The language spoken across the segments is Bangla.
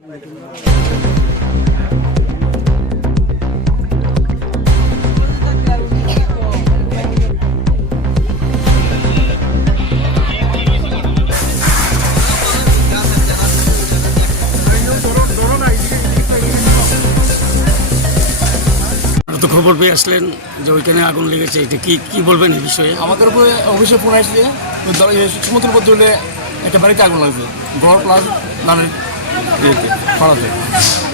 তো খবর পেয়ে আসলেন যে ওইখানে আগুন লেগেছে, এটা কি বলবেন এই বিষয়ে? আমাদের উপরে অফিসে ফোন আসছে সমুদ্র পথে একটা বাড়িতে আগুন লাগছে, ঘর প্লাস ধানের ইয়েতে ফলাতে।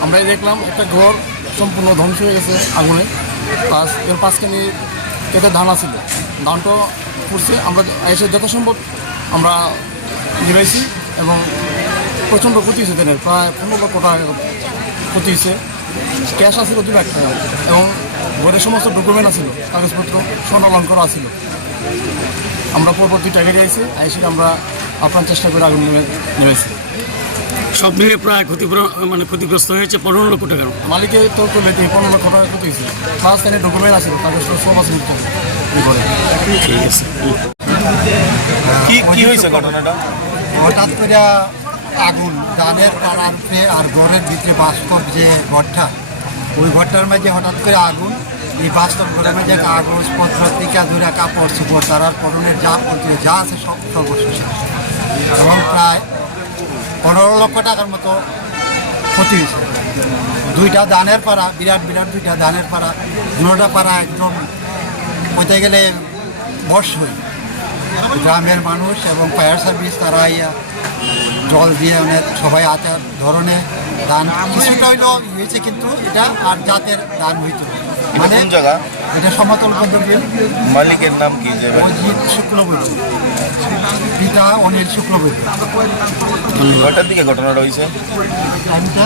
আমরা দেখলাম একটা ঘর সম্পূর্ণ ধ্বংস হয়ে গেছে আগুনে, প্লাস এর পাঁচখানি কেটে ধান আছিল, ধানটা পড়ছে। আমরা এসে যথাসম্ভব আমরা নিবাইছি এবং প্রচণ্ড ক্ষতি হয়েছে ধানের, প্রায় 15 লক্ষ টাকা ক্ষতি হয়েছে। ক্যাশ আসছিল 2 লাখ টাকা এবং ঘরের সমস্ত ডকুমেন্ট আছিল, কাগজপত্র স্বর্ণালঙ্কার আছিল। আমরা পরবর্তী টাইগারে আইসি আমরা আপ্রাণ চেষ্টা করে আগুন নেমেছি। সব মিলে প্রায় ক্ষতিগ্রস্ত হয়েছে 15 লক্ষ টাকার। মালিকের তো 15 লক্ষ টাকা ক্ষতি হয়েছে, প্লাস তাদের ডকুমেন্ট আছিল, কাগজপত্র সব আছে ঘরে। ঠিক আছে, কি হয়েছে ঘটনাটা? হঠাৎ করে আগুন ধানের পাড়ার উপরে আর ঘরের ভিতরে বাস্তব যে ঘরটা, ওই ঘরটার মাঝে হঠাৎ করে আগুন। এই বাস্তব ঘরের মাঝে কাগজপত্র টিকা ধরে কাপড় চোপড় তারার পরনের যা আছে সব সর্বশেষ, এবং প্রায় 15 লক্ষ টাকার মতো ক্ষতি হয়েছে। 2টা ধানের পাড়া, বিরাট 2টা ধানের পাড়া, 2টা পাড়া একদম বলতে গেলে বর্ষ হয়ে। গ্রামের মানুষ এবং ফায়ার সার্ভিস তারা জল দিয়ে অনেক সবাই আচার ধরনের ধান কিছুটা হইলেও হয়েছে, কিন্তু এটা আর জাতের ধান হইত মানে জায়গা এটা সমতল পদ্ধতি। মালিকের নাম কি? অজিত শুক্লবৈদ্য, পিতা অনিল শুক্লবৈদ্য। কয়টার দিকে ঘটনাটা হয়েছে? টাইমটা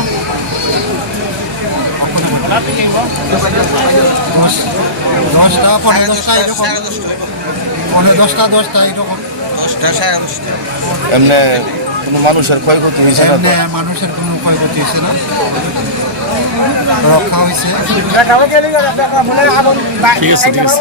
10টা 10:30 এরকম, 10:10 এরকম। এমনি কোনো মানুষের ক্ষয়ক্ষতি হয়েছে না? মানুষের কোনো ক্ষয়ক্ষতি হয়েছে না, রক্ষা হয়েছে। ঠিক আছে।